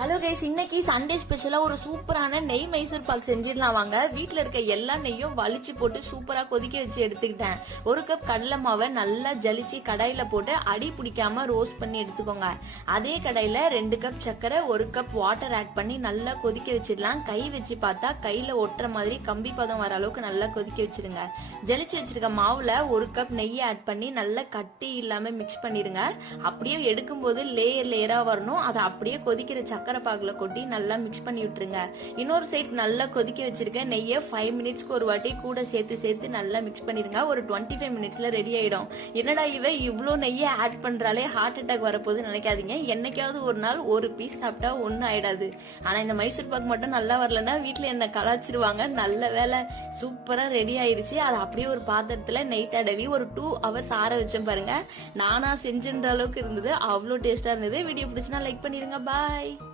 Hello guys, இன்னைக்கு Sunday ஸ்பெஷலா ஒரு சூப்பரான நெய் மைசூர் பாக் செஞ்சிடலாம் வாங்க. வீட்டுல இருக்க எல்லா நெய்யும் வலிச்சு போட்டு சூப்பரா கொதிக்க வச்சு எடுத்துக்கிட்டேன். ஒரு கப் கடலை மாவை நல்லா ஜலிச்சு கடாயில போட்டு அடி பிடிக்காம ரோஸ்ட் பண்ணி எடுத்துக்கோங்க. அதே கடாயில 2 கப் சர்க்கரை 1 கப் வாட்டர் ஆட் பண்ணி நல்லா கொதிக்க வச்சிடலாம். கை வச்சு பார்த்தா கையில ஒட்டுற மாதிரி கம்பி பதம் வர அளவுக்கு நல்லா கொதிக்க வச்சிருங்க. ஜலிச்சு வச்சிருக்க மாவுல 1 கப் நெய்யை ஆட் பண்ணி நல்லா கட்டி இல்லாம மிக்ஸ் பண்ணிருங்க. அப்படியே எடுக்கும் போது லேயர் லேயரா வரணும். அதை அப்படியே கொதிக்கிற சக்கரை பாகுல கொட்டி நல்லா மிக்ஸ் பண்ணி விட்டுருங்க. இன்னொரு சைட் நல்லா கொதிக்க வச்சிருக்க நெய்யை 5 மினிட்ஸ்க்கு ஒரு வாட்டி கூட சேர்த்து நல்லா மிக்ஸ் பண்ணிருங்க. ஒரு 25 மினிட்ஸ்ல ரெடி ஆயிடும். என்னடா இவ்வளோ நெய்யை ஆட் பண்றாலே ஹார்ட் அட்டாக் வரப்போது நினைக்காதீங்க. என்னைக்காவது ஒரு நாள் ஒரு பீஸ் சாப்பிட்டா ஒன்னும் ஆயிடாது. ஆனா இந்த மைசூர் பாக் மட்டும் நல்லா வரலன்னா வீட்டுல என்ன கலாச்சிருவாங்க. நல்ல வேலை, சூப்பரா ரெடி ஆயிருச்சு. அதை அப்படியே ஒரு பாத்திரத்துல நெய் தடவி ஒரு 2 ஹவர்ஸ் ஆற வச்சேன் பாருங்க. நானா செஞ்சிருந்த அளவுக்கு இருந்தது. அவ்வளோ டேஸ்டா இருந்தது. வீடியோ பிடிச்சினா லைக் பண்ணிருங்க. பாய்.